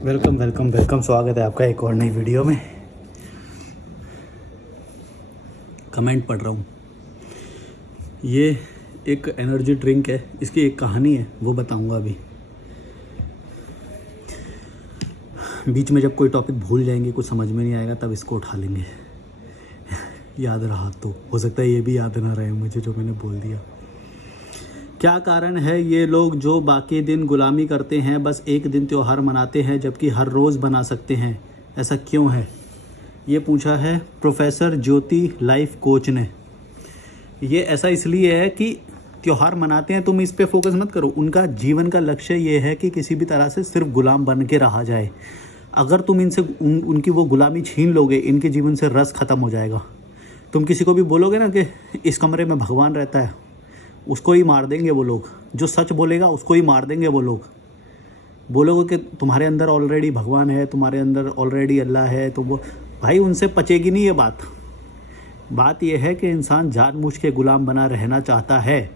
Welcome welcome welcome, स्वागत है आपका एक और नई वीडियो में। कमेंट पढ़ रहा हूँ। ये एक एनर्जी ड्रिंक है, इसकी एक कहानी है, वो बताऊँगा अभी। बीच में जब कोई टॉपिक भूल जाएंगे, कुछ समझ में नहीं आएगा, तब इसको उठा लेंगे। याद रहा तो हो सकता है ये भी याद ना रहे मुझे जो मैंने बोल दिया। क्या कारण है ये लोग जो बाकी दिन गुलामी करते हैं, बस एक दिन त्यौहार मनाते हैं जबकि हर रोज़ बना सकते हैं, ऐसा क्यों है? ये पूछा है प्रोफेसर ज्योति लाइफ कोच ने। ये ऐसा इसलिए है कि त्यौहार मनाते हैं, तुम इस पे फोकस मत करो। उनका जीवन का लक्ष्य ये है कि किसी भी तरह से सिर्फ गुलाम बन के रहा जाए। अगर तुम इनसे उनकी वो गुलामी छीन लोगे, इनके जीवन से रस ख़त्म हो जाएगा। तुम किसी को भी बोलोगे ना कि इस कमरे में भगवान रहता है, उसको ही मार देंगे वो लोग। जो सच बोलेगा उसको ही मार देंगे वो लोग। बोलोगे कि तुम्हारे अंदर ऑलरेडी भगवान है, तुम्हारे अंदर ऑलरेडी अल्लाह है, तो वो भाई उनसे पचेगी नहीं ये बात। बात ये है कि इंसान जानबूझ के गुलाम बना रहना चाहता है।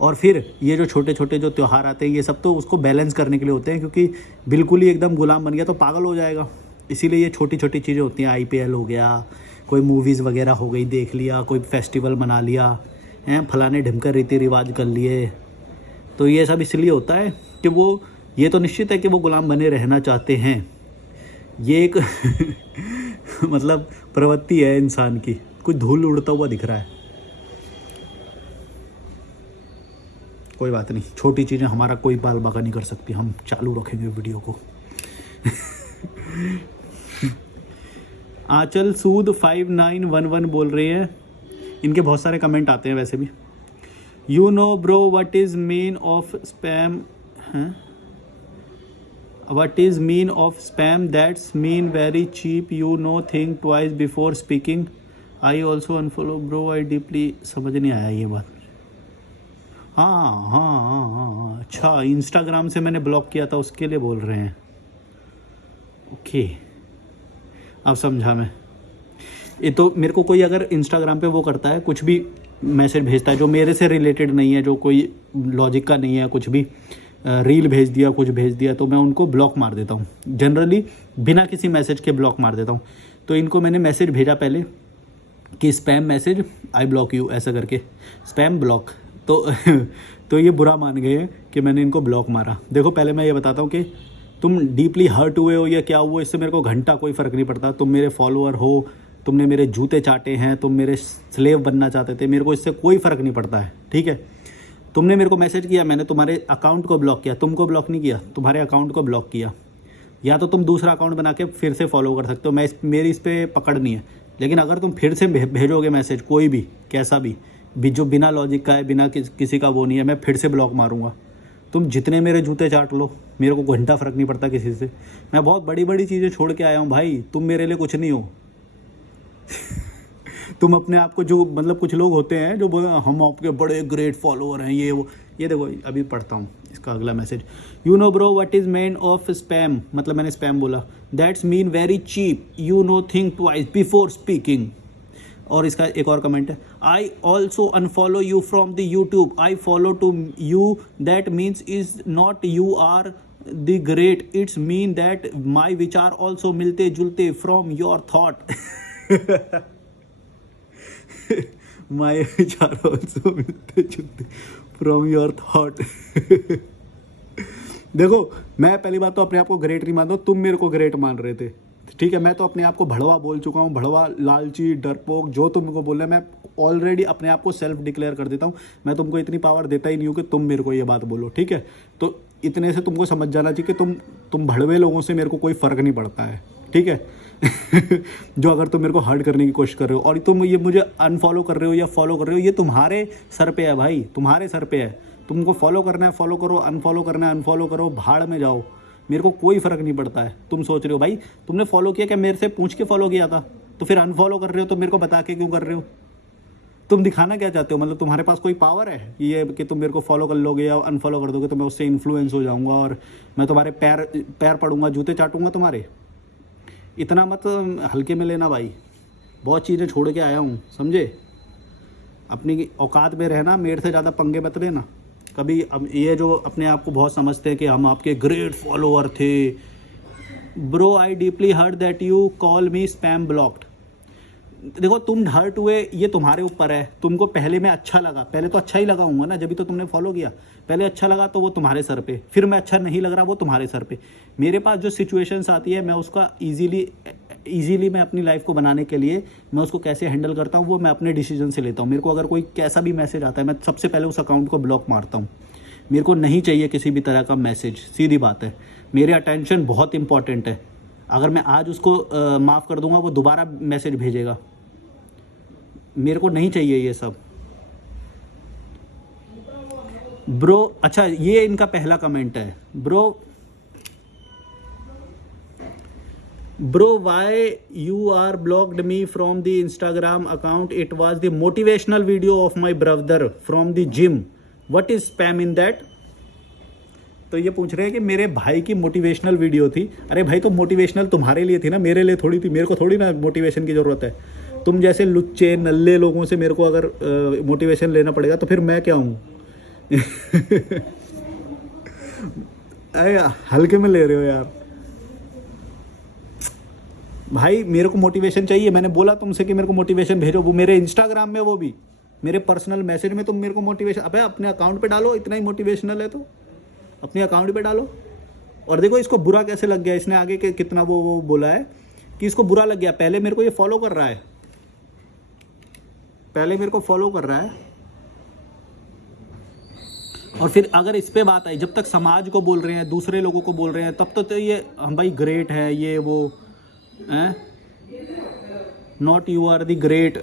और फिर ये जो छोटे छोटे जो त्यौहार आते हैं, ये सब तो उसको बैलेंस करने के लिए होते हैं, क्योंकि बिल्कुल ही एकदम गुलाम बन गया तो पागल हो जाएगा। इसीलिए ये छोटी छोटी चीज़ें होती हैं। IPL हो गया, कोई मूवीज़ वगैरह हो गई, देख लिया, कोई फेस्टिवल मना लिया हैं, फलाने ढिमकर रीति रिवाज कर लिए। तो ये सब इसलिए होता है कि वो, ये तो निश्चित है कि वो गुलाम बने रहना चाहते हैं। ये एक मतलब प्रवृत्ति है इंसान की। कुछ धूल उड़ता हुआ दिख रहा है, कोई बात नहीं, छोटी चीज़ें हमारा कोई बाल बाका नहीं कर सकती। हम चालू रखेंगे वीडियो को। आंचल सूद 5911 बोल रहे हैं। इनके बहुत सारे कमेंट आते हैं वैसे भी। You know bro what is mean of spam, what is mean of spam, that's mean very cheap, you know think twice before speaking, I also unfollow bro, I deeply. समझ नहीं आया ये बात। हाँ, अच्छा, इंस्टाग्राम से मैंने ब्लॉक किया था उसके लिए बोल रहे हैं। ओके, अब समझा मैं। ये तो मेरे को कोई अगर इंस्टाग्राम पे वो करता है, कुछ भी मैसेज भेजता है जो मेरे से रिलेटेड नहीं है, जो कोई लॉजिक का नहीं है, कुछ भी रील भेज दिया, कुछ भेज दिया, तो मैं उनको ब्लॉक मार देता हूँ। जनरली बिना किसी मैसेज के ब्लॉक मार देता हूँ। तो इनको मैंने मैसेज भेजा पहले कि spam message, I block you, ऐसा करके स्पैम ब्लॉक। तो ये बुरा मान गए हैं कि मैंने इनको ब्लॉक मारा। देखो, पहले मैं ये बताता हूँ कि तुम डीपली हर्ट हुए हो या क्या हुआ, इससे मेरे को घंटा कोई फ़र्क नहीं पड़ता। तुम मेरे फॉलोअर हो, तुमने मेरे जूते चाटे हैं, तुम मेरे स्लेव बनना चाहते थे, मेरे को इससे कोई फ़र्क नहीं पड़ता है, ठीक है। तुमने मेरे को मैसेज किया, मैंने तुम्हारे अकाउंट को ब्लॉक किया, तुमको ब्लॉक नहीं किया, तुम्हारे अकाउंट को ब्लॉक किया। या तो तुम दूसरा अकाउंट बना के फिर से फॉलो कर सकते हो, मेरी इस पर पकड़ नहीं है। लेकिन अगर तुम फिर से भेजोगे मैसेज, कोई भी कैसा भी जो बिना लॉजिक का है, बिना किसी का वो नहीं है, मैं फिर से ब्लॉक मारूंगा। तुम जितने मेरे जूते चाट लो, मेरे को घंटा फ़र्क नहीं पड़ता किसी से। मैं बहुत बड़ी बड़ी चीज़ें छोड़ के आया हूँ भाई, तुम मेरे लिए कुछ नहीं हो। तुम अपने आप को, जो मतलब कुछ लोग होते हैं जो बोले हम आपके बड़े ग्रेट फॉलोअर हैं, ये वो। ये देखो, अभी पढ़ता हूँ इसका अगला message. You know bro what is mean of spam, मतलब मैंने स्पैम बोला, that's mean very cheap, you know think twice before speaking. और इसका एक और कमेंट है, I also unfollow you from the YouTube, I follow to you, that means is not you are the great, it's mean that my विचार also मिलते जुलते from your thought. माई विचार also मिलते जुलते फ्रॉम योर थॉट। देखो, मैं पहली बात तो अपने आप को ग्रेट नहीं मानता, तुम मेरे को ग्रेट मान रहे थे, ठीक है। मैं तो अपने आप को भड़वा बोल चुका हूँ, भड़वा, लालची, डरपोक, जो तुमको बोल रहे हैं, मैं ऑलरेडी अपने आप को सेल्फ डिक्लेयर कर देता हूँ। मैं तुमको इतनी पावर देता ही नहीं हूँ कि तुम मेरे को ये बात बोलो, ठीक है। तो इतने से तुमको समझ जाना चाहिए कि तुम भड़वे लोगों से मेरे को कोई फ़र्क नहीं पड़ता है, ठीक है। जो अगर तुम मेरे को हर्ट करने की कोशिश कर रहे हो और तुम ये मुझे अनफॉलो कर रहे हो या फॉलो कर रहे हो, ये तुम्हारे सर पे है भाई, तुम्हारे सर पे है। तुमको फॉलो करना है फॉलो करो, अनफॉलो करना है अनफॉलो करो, भाड़ में जाओ, मेरे को कोई फ़र्क नहीं पड़ता है। तुम सोच रहे हो भाई तुमने फॉलो किया, क्या मेरे से पूछ के फॉलो किया था? तो फिर अनफॉलो कर रहे हो तो मेरे को बता के क्यों कर रहे हो? तुम दिखाना क्या चाहते हो? मतलब तुम्हारे पास कोई पावर है ये कि तुम मेरे को फॉलो कर लोगे या अनफॉलो कर दोगे तो मैं उससे इन्फ्लुएंस हो जाऊंगा और मैं तुम्हारे पैर पड़ूंगा, जूते चाटूंगा तुम्हारे? इतना मत हल्के में लेना भाई, बहुत चीज़ें छोड़ के आया हूँ, समझे। अपनी औकात में रहना, मेरे से ज़्यादा पंगे मत लेना कभी। अब ये जो अपने आप को बहुत समझते हैं कि हम आपके ग्रेट फॉलोअर थे, bro I deeply hurt that you call me spam blocked. देखो तुम हर्ट हुए ये तुम्हारे ऊपर है, तुमको पहले में अच्छा लगा, पहले तो अच्छा ही लगा हूँगा ना, जब भी तो तुमने फॉलो किया, पहले अच्छा लगा तो वो तुम्हारे सर पे, फिर मैं अच्छा नहीं लग रहा वो तुम्हारे सर पे। मेरे पास जो सिचुएशंस आती है मैं उसका ईजीली मैं अपनी लाइफ को बनाने के लिए मैं उसको कैसे हैंडल करता हूँ वो मैं अपने डिसीजन से लेता हूँ। मेरे को अगर कोई कैसा भी मैसेज आता है मैं सबसे पहले उस अकाउंट को ब्लॉक मारता हूँ। मेरे को नहीं चाहिए किसी भी तरह का मैसेज, सीधी बात है। मेरे अटेंशन बहुत इंपॉर्टेंट है, अगर मैं आज उसको माफ़ कर दूंगा वो दोबारा मैसेज भेजेगा, मेरे को नहीं चाहिए ये सब ब्रो। अच्छा ये इनका पहला कमेंट है, bro why you are blocked me from the Instagram account, it was the motivational video of my brother from the gym, what is spam in that. तो ये पूछ रहे हैं कि मेरे भाई की मोटिवेशनल वीडियो थी। अरे भाई तो मोटिवेशनल तुम्हारे लिए थी ना, मेरे लिए थोड़ी थी। मेरे को थोड़ी ना मोटिवेशन की ज़रूरत है। तुम जैसे लुच्चे नल्ले लोगों से मेरे को अगर मोटिवेशन लेना पड़ेगा तो फिर मैं क्या हूँ। अरे हल्के में ले रहे हो यार भाई, मेरे को मोटिवेशन चाहिए। मैंने बोला तुमसे कि मेरे को मोटिवेशन भेजो, वो मेरे इंस्टाग्राम में, वो भी मेरे पर्सनल मैसेज में तुम मेरे को मोटिवेशन, अबे अपने अकाउंट पे डालो, इतना ही मोटिवेशनल है तो अपने अकाउंट पे डालो। और देखो इसको बुरा कैसे लग गया, इसने आगे के कितना वो बोला है कि इसको बुरा लग गया। पहले मेरे को ये फॉलो कर रहा है, पहले मेरे को फॉलो कर रहा है, और फिर अगर इस पे बात आई, जब तक समाज को बोल रहे हैं, दूसरे लोगों को बोल रहे हैं, तब तो ये हम भाई ग्रेट है, ये वो हैं, not you are the great,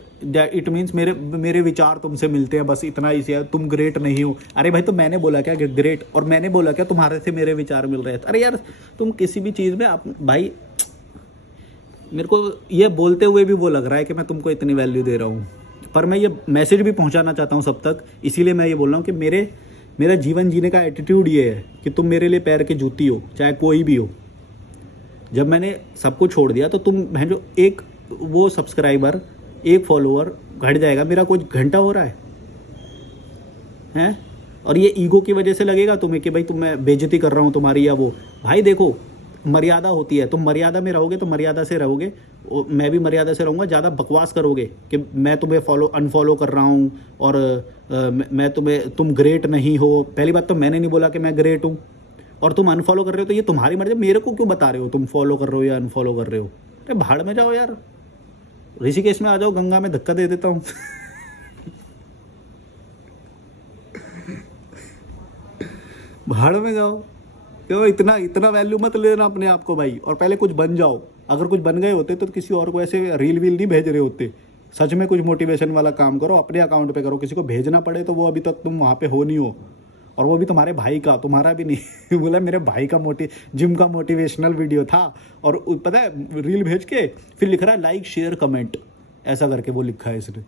it means मेरे विचार तुमसे मिलते हैं, बस इतना ही है, तुम ग्रेट नहीं हो। अरे भाई तो मैंने बोला क्या ग्रेट, और मैंने बोला क्या तुम्हारे से मेरे विचार मिल रहे हैं। अरे यार तुम किसी भी चीज़ में आप भाई, मेरे को ये बोलते हुए भी वो लग रहा है कि मैं तुमको इतनी वैल्यू दे रहा हूँ, पर मैं ये मैसेज भी पहुँचाना चाहता हूँ सब तक। इसीलिए मैं ये बोल रहा हूँ कि मेरा जीवन जीने का एटीट्यूड ये है कि तुम मेरे लिए पैर की जूती हो, चाहे कोई भी हो। जब मैंने सबको छोड़ दिया तो तुम जो एक वो सब्सक्राइबर, एक फॉलोअर घट जाएगा, मेरा कुछ घंटा हो रहा है हैं। और ये ईगो की वजह से लगेगा तुम्हें कि भाई मैं बेइज्जती कर रहा हूँ तुम्हारी या वो। भाई देखो मर्यादा होती है, तुम मर्यादा में रहोगे तो मर्यादा से रहोगे, मैं भी मर्यादा से रहूँगा। ज़्यादा बकवास करोगे कि मैं तुम्हें अनफॉलो कर रहा हूँ और तुम ग्रेट नहीं हो। पहली बात तो मैंने नहीं बोला कि मैं ग्रेट हूँ, और तुम अनफॉलो कर रहे हो तो ये तुम्हारी मर्जी। मेरे को क्यों बता रहे हो तुम फॉलो कर रहे हो या अनफॉलो कर रहे हो। अरे भाड़ में जाओ यार, ऋषिकेश में आ जाओ, गंगा में धक्का दे देता हूँ। भाड़ में जाओ, क्यों इतना वैल्यू मत लेना अपने आप को भाई, और पहले कुछ बन जाओ। अगर कुछ बन गए होते तो किसी और को ऐसे रील वील नहीं भेज रहे होते। सच में कुछ मोटिवेशन वाला काम करो, अपने अकाउंट पे करो। किसी को भेजना पड़े तो वो अभी तक तुम वहाँ पे हो नहीं हो, और वो भी तुम्हारे भाई का, तुम्हारा भी नहीं। बोला मेरे भाई का जिम का मोटिवेशनल वीडियो था, और पता है रील भेज के फिर लिख रहा है लाइक शेयर कमेंट, ऐसा करके वो लिखा है इसने।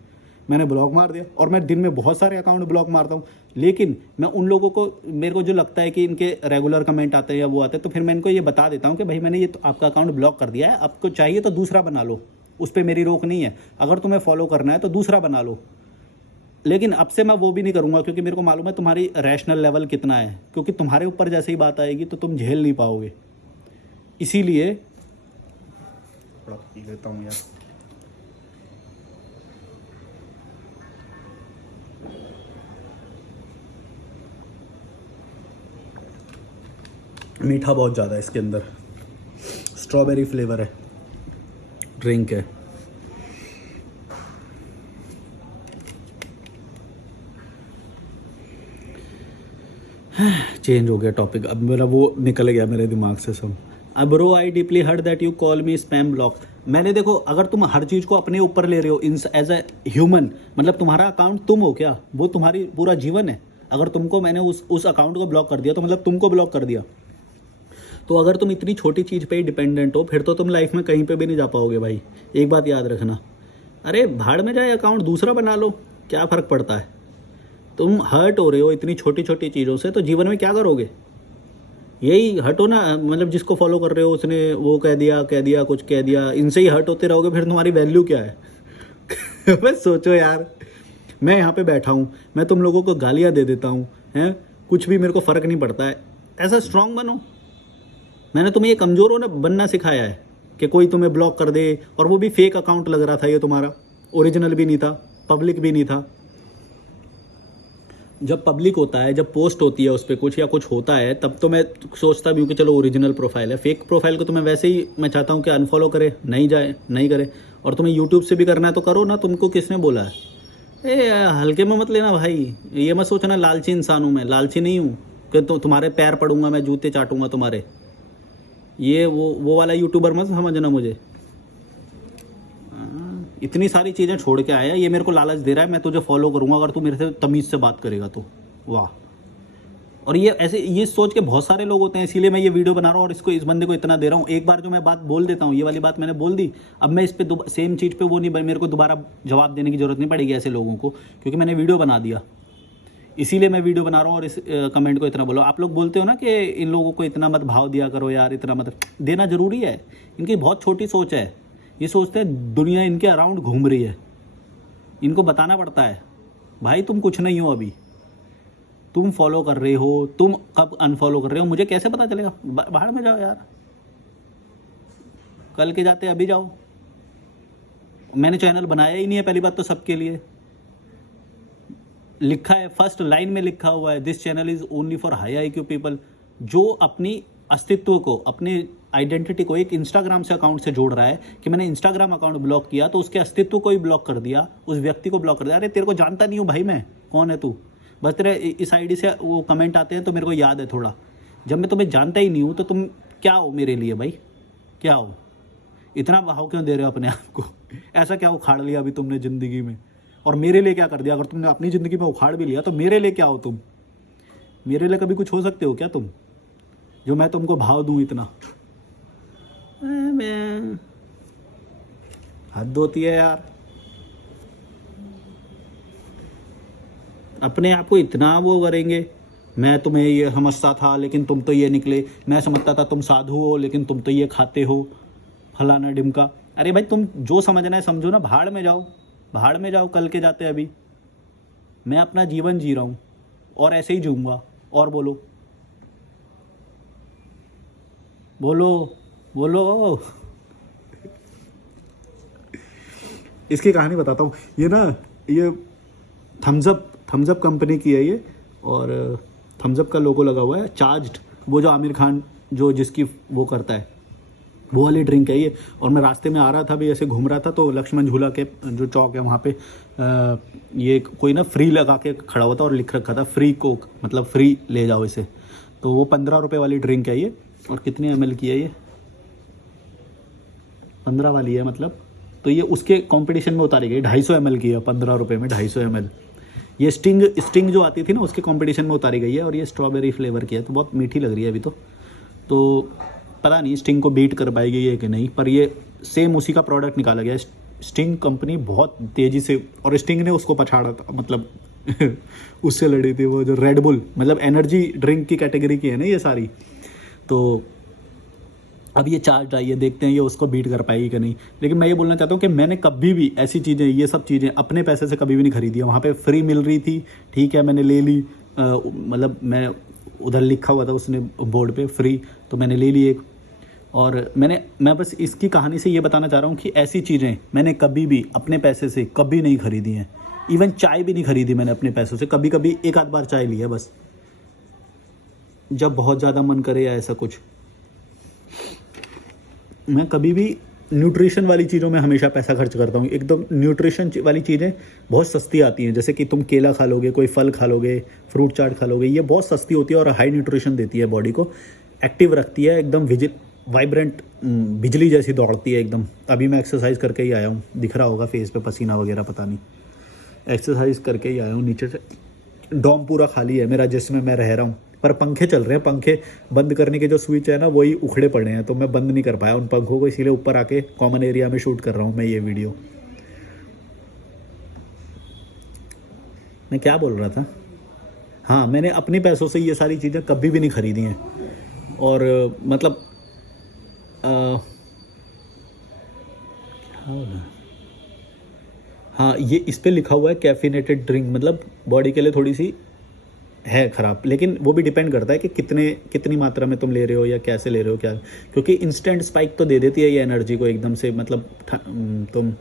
मैंने ब्लॉक मार दिया, और मैं दिन में बहुत सारे अकाउंट ब्लॉक मारता हूँ। लेकिन मैं उन लोगों को, मेरे को जो लगता है कि इनके रेगुलर कमेंट आते हैं या वो आते हैं, तो फिर मैं इनको ये बता देता हूँ कि भाई मैंने ये तो आपका अकाउंट ब्लॉक कर दिया है, आपको चाहिए तो दूसरा बना लो, उस पर मेरी रोक नहीं है। अगर तुम्हें फॉलो करना है तो दूसरा बना लो। लेकिन अब से मैं वो भी नहीं करूँगा, क्योंकि मेरे को मालूम है तुम्हारी रैशनल लेवल कितना है, क्योंकि तुम्हारे ऊपर जैसे ही बात आएगी तो तुम झेल नहीं पाओगे। इसीलिए पी लेता हूँ यार। मीठा बहुत ज़्यादा है इसके अंदर, स्ट्रॉबेरी फ्लेवर है, ड्रिंक है। चेंज हो गया टॉपिक, अब मेरा वो निकल गया मेरे दिमाग से सब। अब bro I deeply hurt that you call me spam block. मैंने देखो, अगर तुम हर चीज़ को अपने ऊपर ले रहे हो एज ए ह्यूमन, मतलब तुम्हारा अकाउंट तुम हो क्या, वो तुम्हारी पूरा जीवन है। अगर तुमको मैंने उस अकाउंट को ब्लॉक कर दिया तो मतलब तुमको ब्लॉक कर दिया। तो अगर तुम इतनी छोटी चीज़ पे ही डिपेंडेंट हो, फिर तो तुम लाइफ में कहीं पे भी नहीं जा पाओगे भाई, एक बात याद रखना। अरे भाड़ में जाए, अकाउंट दूसरा बना लो, क्या फ़र्क पड़ता है। तुम हर्ट हो रहे हो इतनी छोटी छोटी चीज़ों से, तो जीवन में क्या करोगे। यही हटो ना, मतलब जिसको फॉलो कर रहे हो उसने वो कह दिया कुछ कह दिया, इनसे ही हर्ट होते रहोगे, फिर तुम्हारी वैल्यू क्या है। बस सोचो यार, मैं यहाँ पे बैठा हूँ, मैं तुम लोगों को गालियाँ दे देता हूँ हैं, कुछ भी मेरे को फ़र्क नहीं पड़ता है। ऐसा स्ट्रांग बनो, मैंने तुम्हें ये कमज़ोर होना बनना सिखाया है कि कोई तुम्हें ब्लॉक कर दे, और वो भी फेक अकाउंट लग रहा था ये तुम्हारा, ओरिजिनल भी नहीं था, पब्लिक भी नहीं था। जब पब्लिक होता है, जब पोस्ट होती है उस पर कुछ या कुछ होता है, तब तो मैं सोचता भी हूँ कि चलो ओरिजिनल प्रोफाइल है। फेक प्रोफाइल को तो मैं वैसे ही मैं चाहता हूँ कि अनफॉलो करे, नहीं जाए नहीं करे। और तुम्हें यूट्यूब से भी करना है तो करो ना, तुमको किसने बोला है? ए हल्के में मत लेना भाई, ये मत सोचना लालची इंसान हूँ मैं, लालची नहीं हूँ कि तो तुम्हारे पैर पड़ूंगा मैं, जूते चाटूंगा तुम्हारे। ये वो वाला यूट्यूबर मत समझना मुझे। इतनी सारी चीज़ें छोड़ के आया, ये मेरे को लालच दे रहा है मैं तुझे फॉलो करूँगा अगर तू मेरे से तमीज़ से बात करेगा तो। वाह। और ये ऐसे ये सोच के बहुत सारे लोग होते हैं, इसीलिए मैं ये वीडियो बना रहा हूँ और इसको, इस बंदे को इतना दे रहा हूँ। एक बार जो मैं बात बोल देता हूँ, ये वाली बात मैंने बोल दी, अब मैं इस पर सेम चीज़ पे वो नहीं, मेरे को दोबारा जवाब देने की ज़रूरत नहीं पड़ेगी ऐसे लोगों को, क्योंकि मैंने वीडियो बना दिया। इसीलिए मैं वीडियो बना रहा हूँ और इस कमेंट को इतना बोलो। आप लोग बोलते हो ना कि इन लोगों को इतना मत भाव दिया करो यार, इतना मत देना ज़रूरी है। इनकी बहुत छोटी सोच है, ये सोचते हैं दुनिया इनके अराउंड घूम रही है। इनको बताना पड़ता है भाई तुम कुछ नहीं हो, अभी तुम फॉलो कर रहे हो, तुम कब अनफॉलो कर रहे हो मुझे कैसे पता चलेगा? बाहर में जाओ यार, कल के जाते अभी जाओ। मैंने चैनल बनाया ही नहीं है, पहली बात तो सबके लिए लिखा है, फर्स्ट लाइन में लिखा हुआ है, this channel is only for high IQ people. जो अपनी अस्तित्व को, अपनी आइडेंटिटी को एक इंस्टाग्राम से अकाउंट से जोड़ रहा है कि मैंने इंस्टाग्राम अकाउंट ब्लॉक किया तो उसके अस्तित्व को ही ब्लॉक कर दिया, उस व्यक्ति को ब्लॉक कर दिया। अरे तेरे को जानता नहीं हूँ भाई मैं, कौन है तू? बस तेरे इस ID से वो कमेंट आते हैं तो मेरे को याद है थोड़ा। जब मैं तुम्हें जानता ही नहीं हूँ तो तुम क्या हो मेरे लिए भाई, क्या हो? इतना भाव क्यों दे रहे हो अपने आप को? ऐसा क्या उखाड़ लिया अभी तुमने ज़िंदगी में, और मेरे लिए क्या कर दिया? अगर तुमने अपनी ज़िंदगी में उखाड़ भी लिया तो मेरे लिए क्या हो तुम? मेरे लिए कभी कुछ हो सकते हो क्या तुम, जो मैं तुमको भाव दूं इतना? मैं हद होती है यार। अपने आप को इतना वो करेंगे, मैं तुम्हें ये समझता था लेकिन तुम तो ये निकले, मैं समझता था तुम साधु हो लेकिन तुम तो ये खाते हो, फलाना डिमका। अरे भाई तुम जो समझना है समझो ना, भाड़ में जाओ, भाड़ में जाओ, कल के जाते अभी। मैं अपना जीवन जी रहा हूँ और ऐसे ही जीऊँगा। और बोलो बोलो बोलो। इसकी कहानी बताता हूँ। ये ना, ये थम्सअप कंपनी की है ये, और थम्सअप का लोगो लगा हुआ है, चार्ज्ड, वो जो आमिर खान जो जिसकी वो करता है, वो वाली ड्रिंक है ये। और मैं रास्ते में आ रहा था भी, ऐसे घूम रहा था तो लक्ष्मण झूला के जो चौक है वहाँ पे ये कोई ना फ्री लगा के खड़ा हुआ था और लिख रखा था फ्री कोक, मतलब फ्री ले जाओ इसे। तो वो 15 रुपये वाली ड्रिंक है ये। और कितने ml की है ये? 15 वाली है मतलब। तो ये उसके कंपटीशन में उतारी गई, 250 ml की है, 15 रुपये में 250 ml। ये स्टिंग जो आती थी ना उसके कंपटीशन में उतारी गई है, और ये स्ट्रॉबेरी फ्लेवर की है, तो बहुत मीठी लग रही है अभी तो पता नहीं स्टिंग को बीट कर पाएगी ये कि नहीं, पर ये सेम उसी का प्रोडक्ट निकाला गया है। स्टिंग कंपनी बहुत तेज़ी से, और स्टिंग ने उसको पछाड़ा था, मतलब उससे लड़ी थी वो जो रेड बुल, मतलब एनर्जी ड्रिंक की कैटेगरी की है ना ये सारी। तो अब ये चार्ज आई है, देखते हैं ये उसको बीट कर पाएगी कि नहीं। लेकिन मैं ये बोलना चाहता हूँ कि मैंने कभी भी ऐसी चीज़ें, ये सब चीज़ें अपने पैसे से कभी भी नहीं खरीदी है। वहाँ पे फ्री मिल रही थी, ठीक है, मैंने ले ली, मतलब मैं उधर लिखा हुआ था उसने बोर्ड पे फ्री, तो मैंने ले ली एक। और मैं बस इसकी कहानी से ये बताना चाह रहा हूँ कि ऐसी चीज़ें मैंने कभी भी अपने पैसे से कभी नहीं खरीदी हैं। इवन चाय भी नहीं खरीदी मैंने अपने पैसों से, कभी कभी एक आध बार चाय ली है बस, जब बहुत ज़्यादा मन करे या ऐसा कुछ। मैं कभी भी न्यूट्रिशन वाली चीज़ों में हमेशा पैसा खर्च करता हूँ। एकदम न्यूट्रिशन वाली चीज़ें बहुत सस्ती आती हैं, जैसे कि तुम केला खा लोगे, कोई फल खा लोगे, फ्रूट चाट खा लोगे, ये बहुत सस्ती होती है और हाई न्यूट्रिशन देती है, बॉडी को एक्टिव रखती है, एकदम वाइब्रेंट, बिजली जैसी दौड़ती है एकदम। अभी मैं एक्सरसाइज करके ही आया हूँ, दिख रहा होगा फेस पे पसीना वगैरह, पता नहीं, एक्सरसाइज करके ही आया हूँ। नीचे से डॉम पूरा खाली है मेरा जिसमें मैं रह रहा हूँ, पर पंखे चल रहे हैं। पंखे बंद करने के जो स्विच है ना वही उखड़े पड़े हैं, तो मैं बंद नहीं कर पाया उन पंखों को, इसीलिए ऊपर आके कॉमन एरिया में शूट कर रहा हूँ मैं ये वीडियो। मैं क्या बोल रहा था? हाँ, मैंने अपने पैसों से ये सारी चीज़ें कभी भी नहीं खरीदी हैं। और मतलब क्या बोला, हाँ, ये इस पर लिखा हुआ है कैफिनेटेड ड्रिंक, मतलब बॉडी के लिए थोड़ी सी है ख़राब, लेकिन वो भी डिपेंड करता है कि कितनी मात्रा में तुम ले रहे हो या कैसे ले रहे हो क्या, क्योंकि इंस्टेंट स्पाइक तो दे देती है ये एनर्जी को एकदम से, मतलब तुम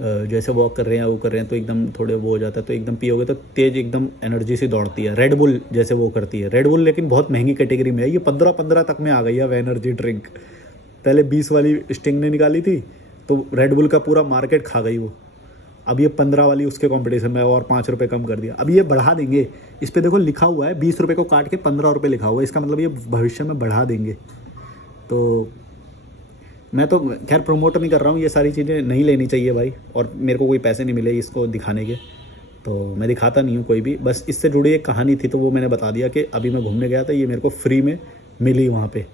जैसे वॉक कर रहे हैं वो कर रहे हैं तो एकदम थोड़े वो हो जाता है, तो एकदम पियोगे तो तेज़ एकदम एनर्जी से दौड़ती है। रेड बुल जैसे वो करती है, रेड बुल लेकिन बहुत महंगी कैटेगरी में है, ये 15 तक में आ गई है अब एनर्जी ड्रिंक। पहले 20 वाली स्टिंग ने निकाली थी तो रेड बुल का पूरा मार्केट खा गई वो, अब ये 15 वाली उसके कंपटीशन में और 5 रुपये कम कर दिया। अब ये बढ़ा देंगे, इस पर देखो लिखा हुआ है 20 रुपये को काट के 15 रुपये लिखा हुआ है, इसका मतलब ये भविष्य में बढ़ा देंगे। तो मैं तो खैर प्रमोट नहीं कर रहा हूँ, ये सारी चीज़ें नहीं लेनी चाहिए भाई, और मेरे को कोई पैसे नहीं मिले इसको दिखाने के, तो मैं दिखाता नहीं हूँ कोई भी। बस इससे जुड़ी एक कहानी थी तो वो मैंने बता दिया कि अभी मैं घूमने गया था, ये मेरे को फ्री में मिली वहाँ पे।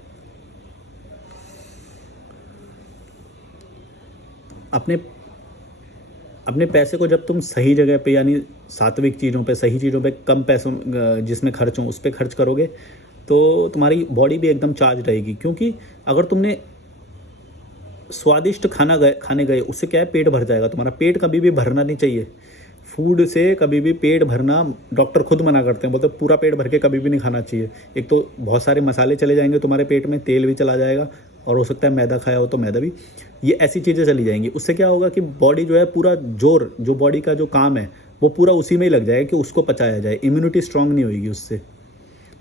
अपने पैसे को जब तुम सही जगह पे यानी सात्विक चीज़ों पे, सही चीज़ों पे, कम पैसों जिसमें खर्च हो उस पर खर्च करोगे तो तुम्हारी बॉडी भी एकदम चार्ज रहेगी। क्योंकि अगर तुमने स्वादिष्ट खाने गए उससे क्या है, पेट भर जाएगा तुम्हारा। पेट कभी भी भरना नहीं चाहिए, फूड से कभी भी पेट भरना डॉक्टर खुद मना करते हैं, बोलते पूरा पेट भर के कभी भी नहीं खाना चाहिए। एक तो बहुत सारे मसाले चले जाएंगे तुम्हारे पेट में, तेल भी चला जाएगा, और हो सकता है मैदा खाया हो तो मैदा भी, ये ऐसी चीज़ें चली जाएंगी। उससे क्या होगा कि बॉडी जो है पूरा जोर, जो बॉडी का जो काम है वो पूरा उसी में ही लग जाएगा कि उसको पचाया जाए, इम्यूनिटी स्ट्रांग नहीं होगी उससे।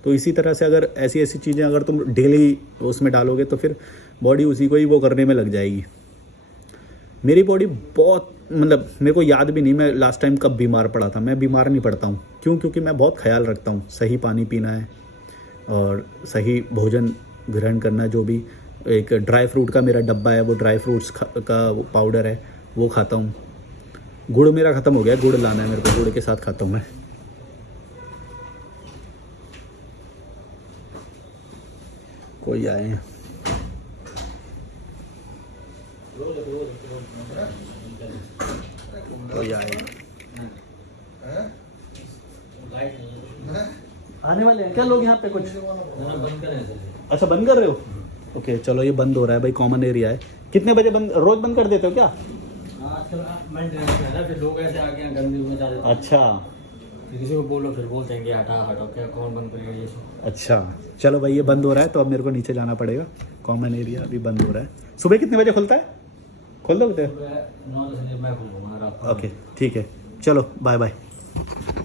तो इसी तरह से अगर ऐसी चीज़ें अगर तुम डेली उसमें डालोगे तो फिर बॉडी उसी को ही वो करने में लग जाएगी। मेरी बॉडी बहुत, मतलब मेरे को याद भी नहीं मैं लास्ट टाइम कब बीमार पड़ा था। मैं बीमार नहीं पड़ता हूँ, क्यों? क्योंकि मैं बहुत ख्याल रखता हूँ, सही पानी पीना है और सही भोजन ग्रहण करना। जो भी एक ड्राई फ्रूट का मेरा डब्बा है, वो ड्राई फ्रूट्स का पाउडर है वो खाता हूँ। गुड़ मेरा ख़त्म हो गया, गुड़ लाना है मेरे को, गुड़ के साथ खाता हूँ मैं। कोई आए कोई आए, आने वाले हैं क्या लोग यहाँ पे कुछ? अच्छा बंद कर रहे हो? ओके चलो, ये बंद हो रहा है भाई, कॉमन एरिया है। कितने बजे बंद, रोज बंद कर देते हो क्या? फिर लोग ऐसे आ गए गंदगी में डाल, अच्छा किसी को बोलो फिर बोलते हैं कि हटा हटाओ, क्या कौन बंद करेगा ये सब। अच्छा चलो भाई, ये बंद हो रहा है तो अब मेरे को नीचे जाना पड़ेगा। कॉमन एरिया अभी बंद हो रहा है। सुबह कितने बजे खुलता है? खोल दोगे? 9 10 मैं खुलूंगा रात को। ओके ठीक है, चलो बाय बाय।